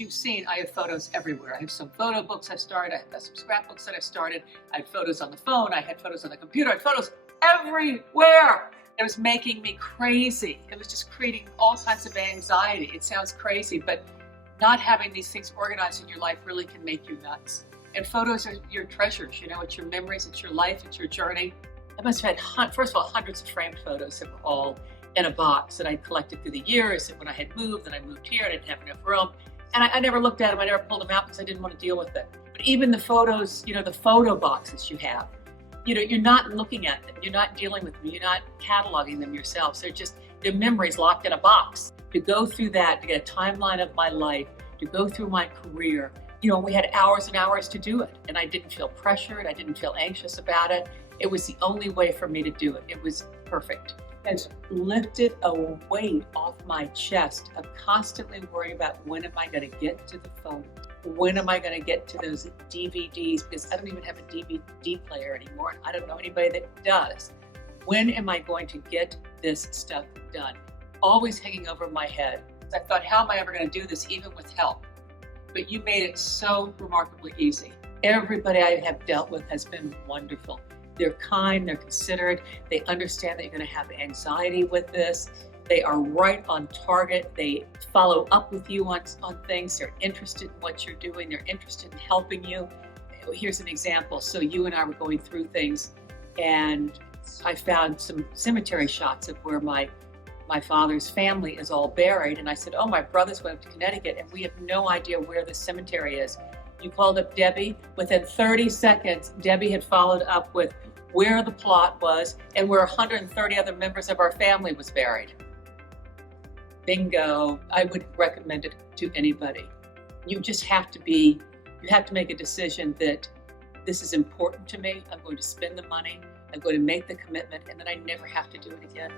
you've seen, I have photos everywhere. I have some photo books I've started. I have some scrapbooks that I've started. I had photos on the phone. I had photos on the computer. I had photos everywhere. It was making me crazy. It was just creating all kinds of anxiety. It sounds crazy, but not having these things organized in your life really can make you nuts. And photos are your treasures. You know, it's your memories, it's your life, it's your journey. I must have had, first of all, hundreds of framed photos that were all in a box that I collected through the years. And when I had moved, and I moved here, I didn't have enough room. And I never looked at them. I never pulled them out because I didn't want to deal with it. But even the photos, you know, the photo boxes you have, you know, you're not looking at them. You're not dealing with them. You're not cataloging them yourselves. They're memories locked in a box. To go through that, to get a timeline of my life, to go through my career, you know, we had hours and hours to do it. And I didn't feel pressured. I didn't feel anxious about it. It was the only way for me to do it. It was perfect. Has lifted a weight off my chest of constantly worrying about when am I going to get to the phone? When am I going to get to those DVDs? Because I don't even have a DVD player anymore. And I don't know anybody that does. When am I going to get this stuff done? Always hanging over my head. I thought, how am I ever going to do this even with help? But you made it so remarkably easy. Everybody I have dealt with has been wonderful. They're kind, they're considerate, they understand that you're going to have anxiety with this. They are right on target. They follow up with you on things. They're interested in what you're doing. They're interested in helping you. Here's an example. So you and I were going through things, and I found some cemetery shots of where my father's family is all buried. And I said, oh, my brothers went up to Connecticut, and we have no idea where the cemetery is. You called up Debbie. Within 30 seconds, Debbie had followed up with where the plot was and where 130 other members of our family was buried. Bingo. I would recommend it to anybody. You just have to make a decision that this is important to me. I'm going to spend the money. I'm going to make the commitment, and then I never have to do it again.